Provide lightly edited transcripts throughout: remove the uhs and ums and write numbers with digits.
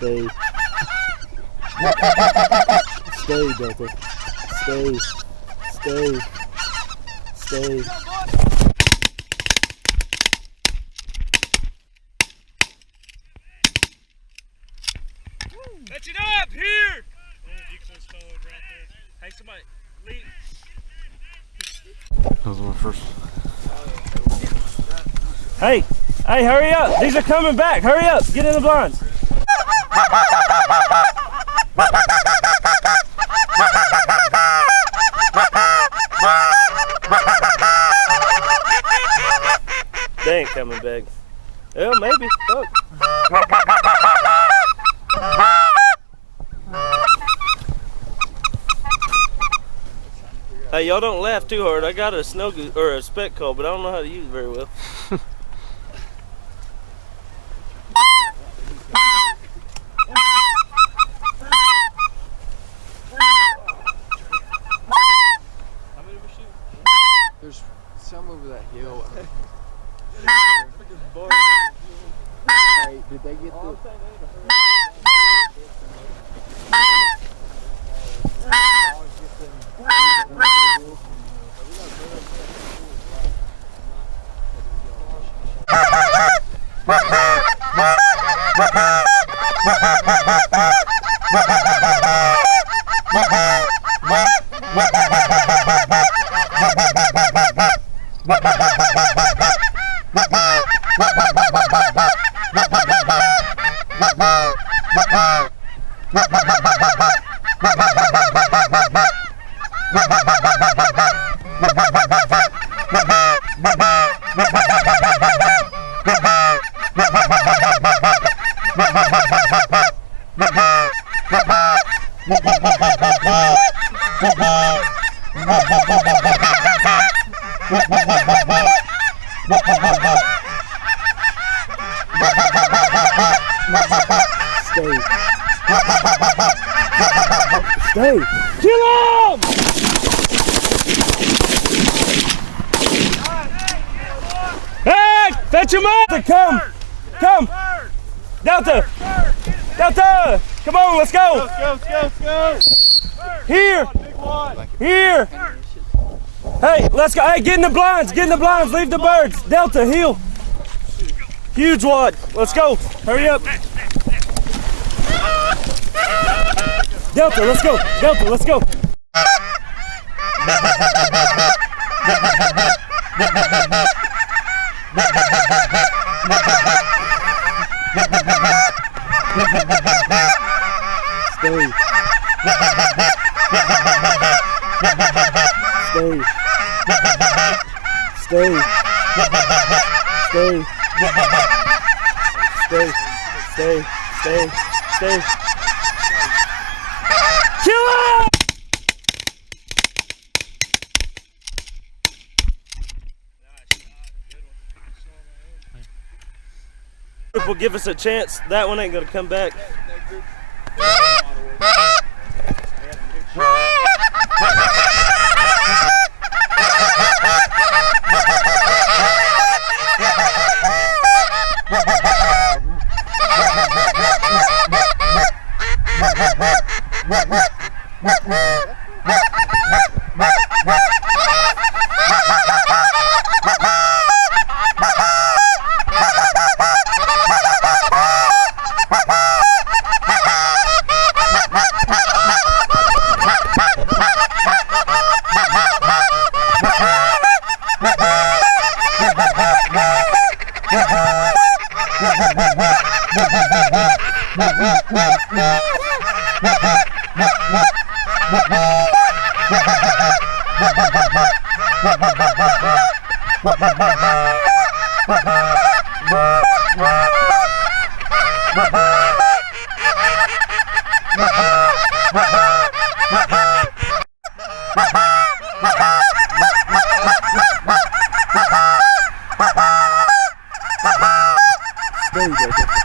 Stay. Stay, Delta. Stay. Stay. Stay. Fetch it up here! Hey, somebody, leave. That was my first. Hey, hurry up! These are coming back. Hurry up! Get in the blinds. They ain't coming back. Well, maybe. Fuck. Hey, y'all don't laugh too hard. I got a snow goose or a speck call, but I don't know how to use it very well. There's some over that hill. Hey, did they get the... Stay. Kill him! Hey! Fetch him up! Come! Come! Delta! Delta! Come on, let's go! Let's go! Here! Here! Hey, let's go! Hey, get in the blinds! Get in the blinds! Leave the birds! Delta, heel! Huge wad! Let's go! Hurry up! Delta, let's go! Delta, let's go! Stay. Stay. Stay. Stay. Stay. Stay. Stay. Stay. Kill him! If will give us a chance, that one ain't gonna come back. Stay, Delta.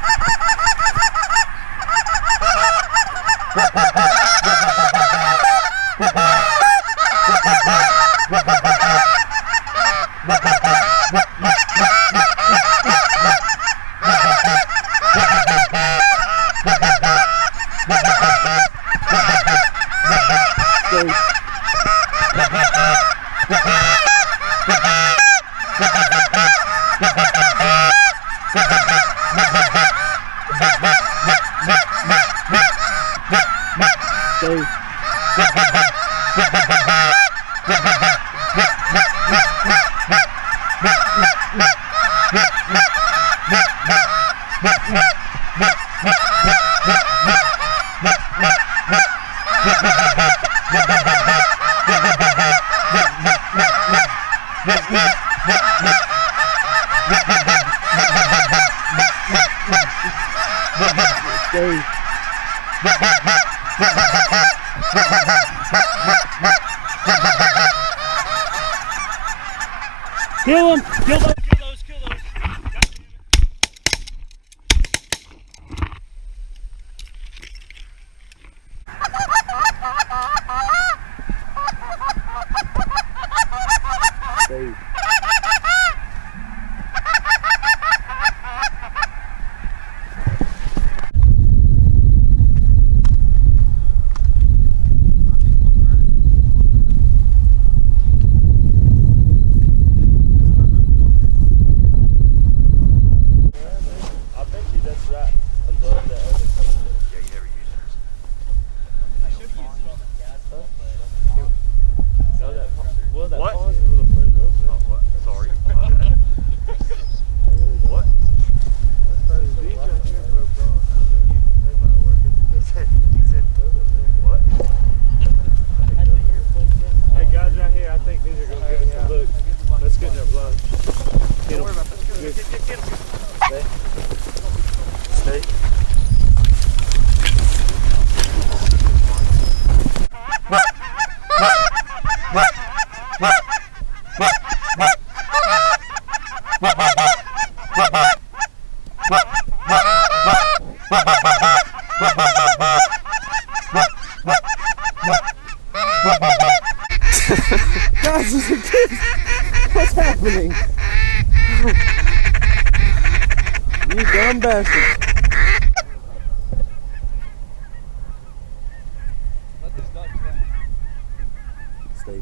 Kill him! Kill those! Kill those! Kill those! Stay. Guys, what's happening? You dumb bastard. Stay.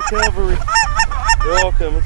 full cavalry. They're all coming.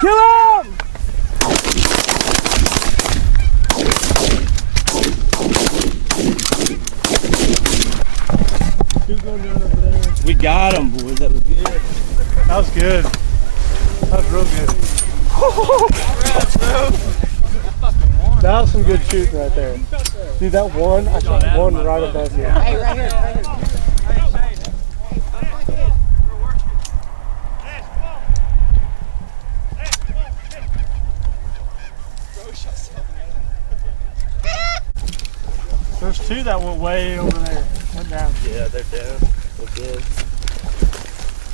Kill him! We got him, boys. That was good. That was good. That was real good. That was some good shooting right there. Dude, that one, I shot one right above you. Hey, right here, right here. There's two that went way over there. Went down. Yeah, they're down. They're good.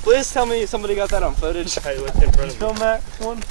Please tell me somebody got that on footage. Hey, look in front of me. Film that one.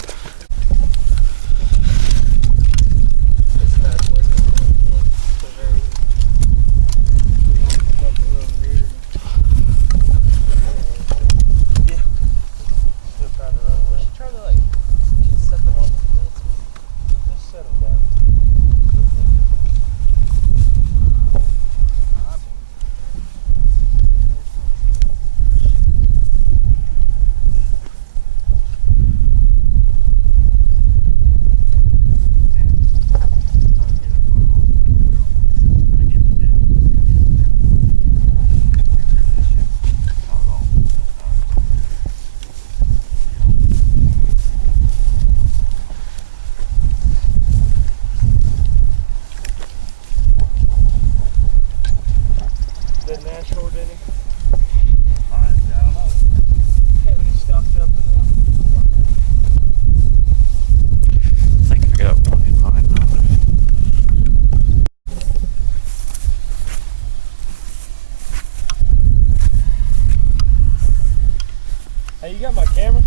Hey, you got my camera?